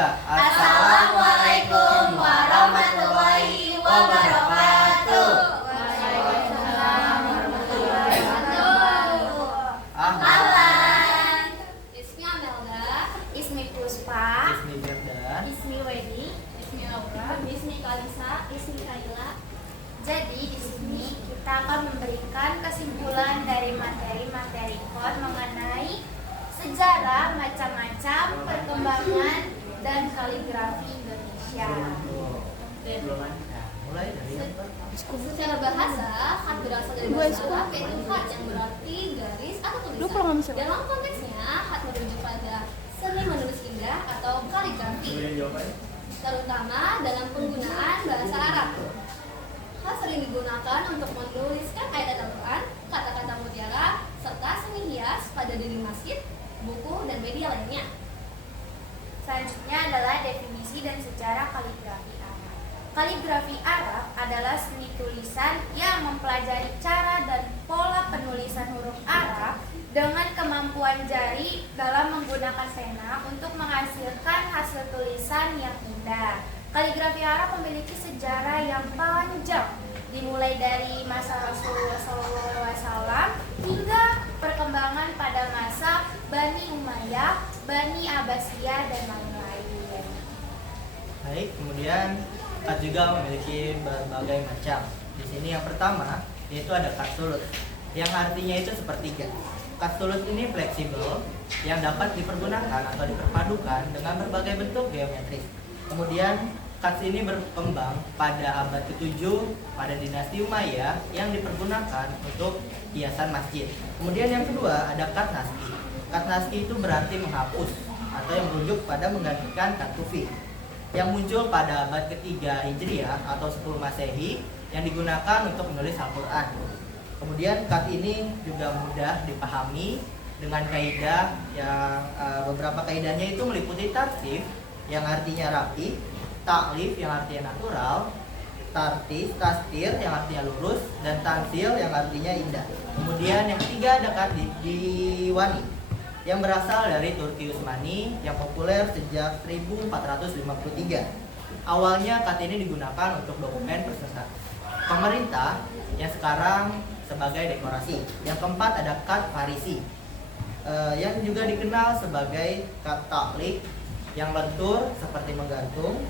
ketiga. Assalamualaikum warahmatullahi wabarakatuh. Waalaikumsalam warahmatullahi wabarakatuh. Ahlan. Ismi Amelda, Ismi Puspa. Ismi Firda. Ismi Wedi. Ismi Aura, Ismi Kalisa, Ismi Kaila. Jadi di sini kita akan memberikan kesimpulan dari materi-materi KOT mengenai sejarah macam-macam perkembangan dan kaligrafi Indonesia. Mulai dari secara bahasa, khat berasal dari bahasa Arab yaitu khat yang berarti garis atau tulisan. Dalam konteksnya, khat merujuk pada seni menulis indah atau kaligrafi, terutama dalam penggunaan bahasa Arab. Khat sering digunakan untuk menuliskan ayat Al-Quran, kata-kata mutiara, serta seni hias pada dinding masjid, buku, dan media lainnya. Selanjutnya adalah definisi dan sejarah kaligrafi Arab. Kaligrafi Arab adalah seni tulisan yang mempelajari cara dan pola penulisan huruf Arab dengan kemampuan jari dalam menggunakan pena untuk menghasilkan hasil tulisan yang indah. Kaligrafi Arab memiliki sejarah yang panjang, dimulai dari masa Rasulullah SAW hingga perkembangan pada masa Bani Umayyah, Bani Abbasiyah, dan lain-lain. Baik, kemudian khat juga memiliki berbagai macam. Di sini yang pertama yaitu ada khat sulut, yang artinya itu sepertiga. Khat sulut ini fleksibel yang dapat dipergunakan atau diperpadukan dengan berbagai bentuk geometris. Kemudian khat ini berkembang pada abad ke-7 pada dinasti Umayyah yang dipergunakan untuk hiasan masjid. Kemudian yang kedua ada khat naskhi. Khat naskhi itu berarti menghapus atau yang merujuk pada menggantikan khat kufi, yang muncul pada abad ketiga Hijriah atau 10 Masehi yang digunakan untuk menulis Al-Quran. Kemudian khat ini juga mudah dipahami dengan kaidah yang beberapa kaidahnya itu meliputi tartib yang artinya rapi, taklif yang artinya natural, tastir yang artinya lurus, dan tansil yang artinya indah. Kemudian yang ketiga ada khat diwani yang berasal dari Turki Utsmani yang populer sejak 1453. Awalnya khat ini digunakan untuk dokumen peserta pemerintah yang sekarang sebagai dekorasi. Yang keempat ada khat Farisi yang juga dikenal sebagai khat taklif yang lentur seperti menggantung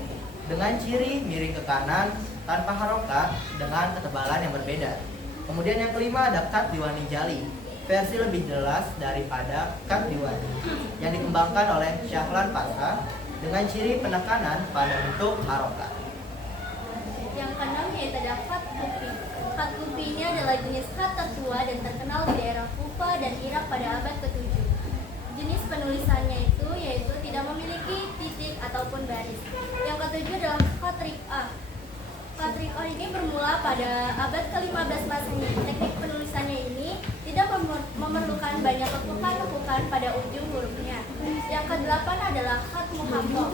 dengan ciri miring ke kanan tanpa harokat dengan ketebalan yang berbeda. Kemudian yang kelima ada khat diwani jali, versi lebih jelas daripada khat diwani yang dikembangkan oleh Syahlan Pasha dengan ciri penekanan pada bentuk harokat. Yang keenam yaitu ada khat kufi. Khat kufi ini adalah jenis khat tertua dan terkenal di daerah Kufa dan Irak pada abad ke-7. Jenis penulisannya itu yaitu tidak memiliki titik ataupun baris. Yang ketujuh adalah khat riq'ah. Khat riq'ah ini bermula pada abad ke-15 Masehi. Teknik penulisannya ini tidak memerlukan banyak lekukan pada ujung hurufnya. Yang kedelapan adalah khat muhaqqaq.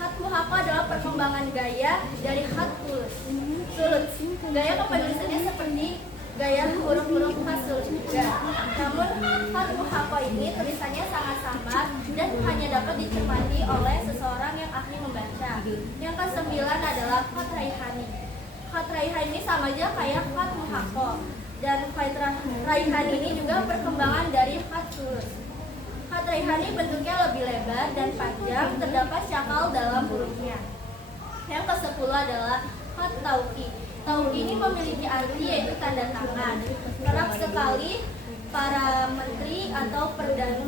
Khat muhaqqaq adalah perkembangan gaya dari khat sulut. Gaya kepenulisannya seperti gaya huruf-huruf khas sulut juga. Namun khat muhaqqaq ini tulisannya sangat samar dan hanya dapat dicermati oleh seseorang yang ahli membaca. Yang kesembilan adalah khat raihani. Khat raihani ini sama aja kayak khat muhaqqaq, dan khat raihani ini juga perkembangan dari khat sulut. Khat raihani bentuknya lebih lebar dan panjang, terdapat syakal dalam hurufnya. Yang ke-10 adalah khat tauqi. Tauqi ini memiliki arti yaitu tanda tangan. Kerap sekali para menteri atau perdana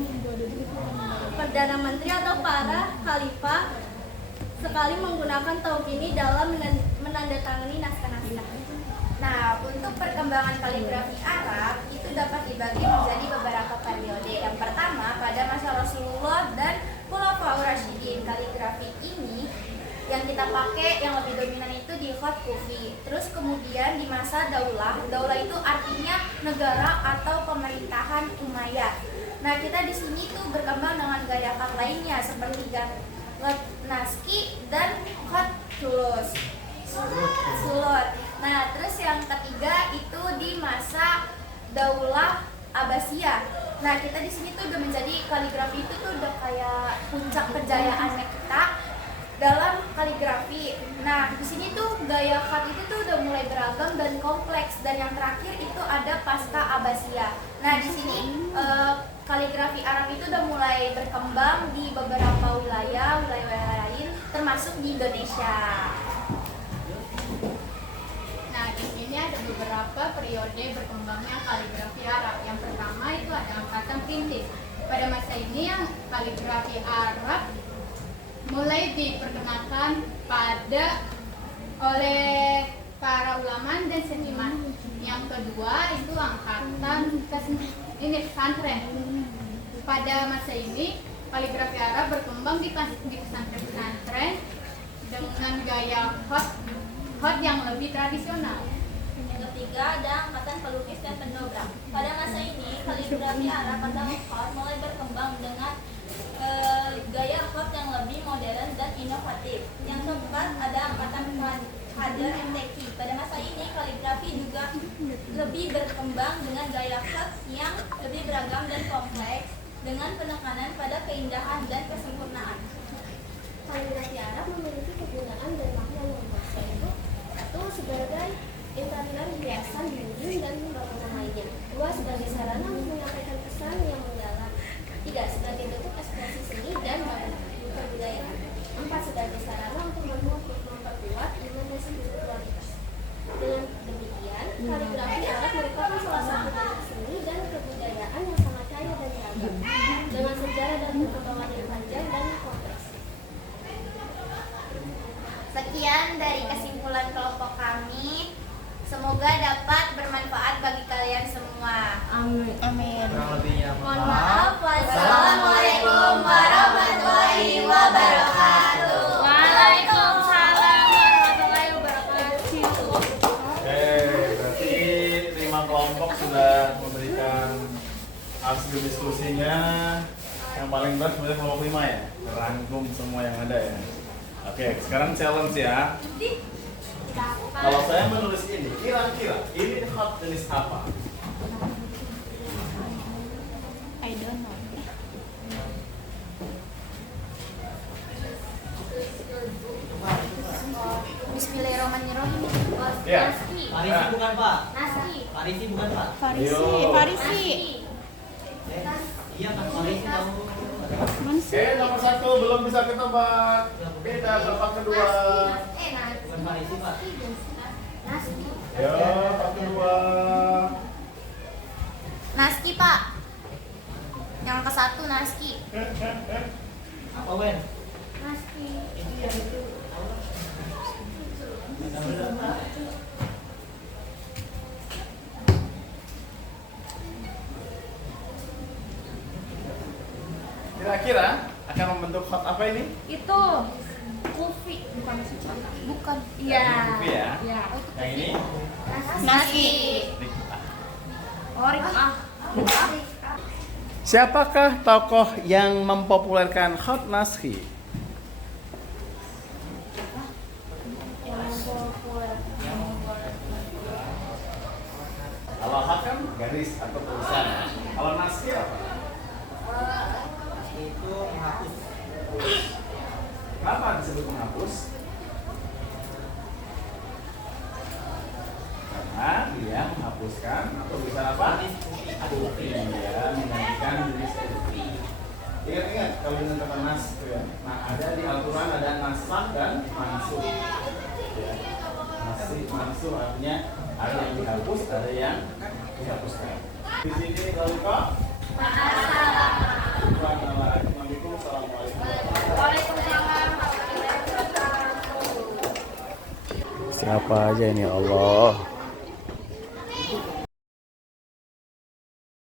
menteri atau para khalifah sekali menggunakan tauqi ini dalam menandatangani naskah-naskah. Nah, untuk perkembangan kaligrafi Arab itu dapat dibagi menjadi beberapa periode. Yang pertama pada masa Rasulullah dan Khulafaur Rasyidin. Kaligrafi ini yang kita pakai yang lebih dominan itu di khat kufi. Terus kemudian di masa Daulah itu artinya negara atau pemerintahan Umayyah. Nah, kita di sini tuh berkembang dengan gaya khat lainnya seperti khat naskhi dan khat sulut. Nah, terus yang ketiga itu di masa Daulah Abbasiyah. Nah, kita di sini tuh udah menjadi kaligrafi itu tuh udah kayak puncak kejayaannya kita dalam kaligrafi. Nah, di sini tuh gaya khat itu tuh udah mulai beragam dan kompleks, dan yang terakhir itu ada pasca Abbasiyah. Nah, di sini kaligrafi Arab itu udah mulai berkembang di beberapa wilayah lain, termasuk di Indonesia. Nah, di sini ada beberapa periode berkembangnya kaligrafi Arab. Yang pertama itu ada angkatan printing. Pada masa ini yang kaligrafi Arab mulai diperkenalkan oleh para ulama dan seniman. Yang kedua itu angkatan pesantren. Pada masa ini kaligrafi Arab berkembang di pesantren dengan gaya hot yang lebih tradisional. Yang ketiga ada angkatan pelukis dan pendobrak. Pada masa ini kaligrafi Arab atau hot mulai berkembang dengan gaya hot yang lebih modern dan inovatif. Yang keempat ada angkatan kader MTQ. Pada masa ini kaligrafi juga lebih berkembang dengan gaya hot yang lebih beragam dan kompleks dengan penekanan pada keindahan dan kesempurnaan. Kaligrafi Arab memiliki kegunaan dan makna yang luas, yaitu satu sebagai interior hiasan dinding dan bangunan lainnya, dua sebagai sarana untuk menyampaikan pesan yang mendalam, tiga sebagai bentuk ekspresi seni dan kebudayaan, empat sebagai sarana untuk memperkuat iman dan spiritualitas. Dengan demikian, kaligrafi Arab merupakan salah satu bentuk seni dan kebudayaan yang sangat kaya dan beragam, dengan sejarah dan perkembangan yang panjang dan kompleks. Sekian dari kesimpulan kelompok kami. Semoga dapat bermanfaat bagi kalian semua. Amin. Kurang lebihnya Mohon maaf. Wassalamualaikum warahmatullahi wabarakatuh. Waalaikumsalam warahmatullahi wabarakatuh. Berarti 5 kelompok sudah memberikan hasil diskusinya. Yang paling berat sebenarnya kelompok 5 ya, merangkum semua yang ada ya. Oke, sekarang challenge ya. Kalau saya menulis ini, kira-kira ini hot jenis apa? I don't know. Bismillahirrahmanirrahim. Ya. Farisi bukan Pak? Nasi. Farisi bukan Pak? Farisi. Iya kan Farisi tahu. Oke, nomor 1 belum bisa ketebak. Beda babak kedua. Nasi. Bukan Farisi Pak. Nasi. Yo, babak kedua. Naski, Pak. Yang ke satu Naski. Apa Wen? Naski. Itu yang itu. Ada berapa? Kira-kira akan membentuk hot apa ini? Itu Kufi, bukan Bukan. Iya. Kufi ya. Iya. Yang ini? Nasi. Rifah. Siapakah tokoh yang mempopulerkan hot naskhi? Kalau hot kan garis atau tulisan. Kalau naskhi apa? Itu menghapus. Kenapa disebut menghapus? Karena dia menghapuskan atau bisa apa? Kufi ya, menggantikan jenis kufi. Ingat-ingat kalau dengan kata nas itu ya. Nah, ada di Al-Quran ada nasakh dan mansukh. Ya. Nasakh, mansukh artinya ada yang dihapus, ada yang dihapuskan. Di sini kalau kok Assalamualaikum warahmatullahi wabarakatuh. Siapa aja ini Allah?